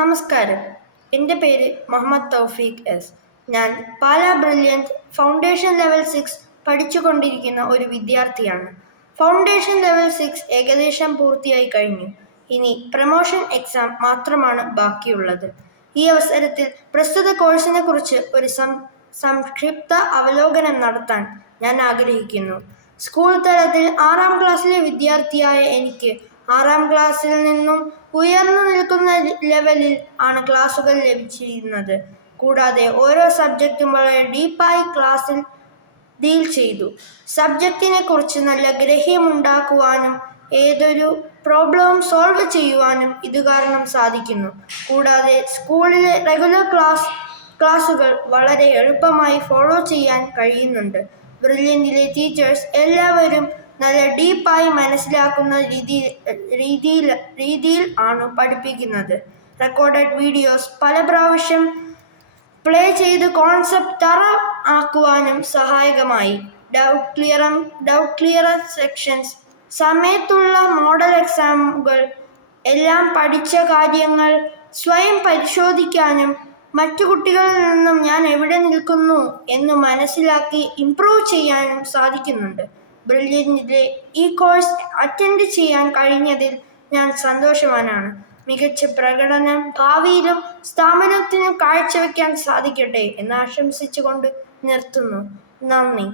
നമസ്കാരം. എൻ്റെ പേര് മുഹമ്മദ് തൗഫീഖ് എസ്. ഞാൻ പാലാ ബ്രില്യൻറ്റ് ഫൗണ്ടേഷൻ ലെവൽ 6 പഠിച്ചുകൊണ്ടിരിക്കുന്ന ഒരു വിദ്യാർത്ഥിയാണ്. ഫൗണ്ടേഷൻ ലെവൽ 6 ഏകദേശം പൂർത്തിയായി കഴിഞ്ഞു. ഇനി പ്രമോഷൻ എക്സാം മാത്രമാണ് ബാക്കിയുള്ളത്. ഈ അവസരത്തിൽ പ്രസ്തുത കോഴ്സിനെ കുറിച്ച് ഒരു സംക്ഷിപ്ത അവലോകനം നടത്താൻ ഞാൻ ആഗ്രഹിക്കുന്നു. സ്കൂൾ തലത്തിൽ 6ാം ക്ലാസ്സിലെ വിദ്യാർത്ഥിയായ എനിക്ക് 6ാം ക്ലാസ്സിൽ നിന്നും ഉയർന്നു നിൽക്കുന്ന ലെവലിൽ ആണ് ക്ലാസുകൾ ലഭിച്ചിരുന്നത്. കൂടാതെ ഓരോ സബ്ജക്റ്റും വളരെ ഡീപ്പായി ക്ലാസ്സിൽ ഡീൽ ചെയ്തു. സബ്ജക്റ്റിനെ കുറിച്ച് നല്ല ഗ്രഹ്യമുണ്ടാക്കുവാനും ഏതൊരു പ്രോബ്ലവും സോൾവ് ചെയ്യുവാനും ഇത് കാരണം സാധിക്കുന്നു. കൂടാതെ സ്കൂളിലെ റെഗുലർ ക്ലാസുകൾ വളരെ എളുപ്പമായി ഫോളോ ചെയ്യാൻ കഴിയുന്നുണ്ട്. ബ്രില്യൻറ്റിലെ ടീച്ചേഴ്സ് എല്ലാവരും നല്ല ഡീപ്പായി മനസ്സിലാക്കുന്ന രീതിയിൽ ആണ് പഠിപ്പിക്കുന്നത്. റെക്കോർഡഡ് വീഡിയോസ് പല പ്രാവശ്യം പ്ലേ ചെയ്ത് കോൺസെപ്റ്റ് തറോ ആക്കുവാനും സഹായകമായി. ഡൗട്ട് ക്ലിയറർ സെക്ഷൻസ്, സമയത്തുള്ള മോഡൽ എക്സാമുകൾ, എല്ലാം പഠിച്ച കാര്യങ്ങൾ സ്വയം പരിശോധിക്കാനും മറ്റു കുട്ടികളിൽ നിന്നും ഞാൻ എവിടെ നിൽക്കുന്നു എന്ന് മനസ്സിലാക്കി ഇംപ്രൂവ് ചെയ്യാനും സാധിക്കുന്നുണ്ട്. ബ്രില്യൻറ്റിലെ ഈ കോഴ്സ് അറ്റൻഡ് ചെയ്യാൻ കഴിഞ്ഞതിൽ ഞാൻ സന്തോഷവാനാണ്. മികച്ച പ്രകടനം ഭാവിയിലും സ്ഥാപനത്തിനും കാഴ്ചവെക്കാൻ സാധിക്കട്ടെ എന്ന് ആശംസിച്ചുകൊണ്ട് നിർത്തുന്നു. നന്ദി.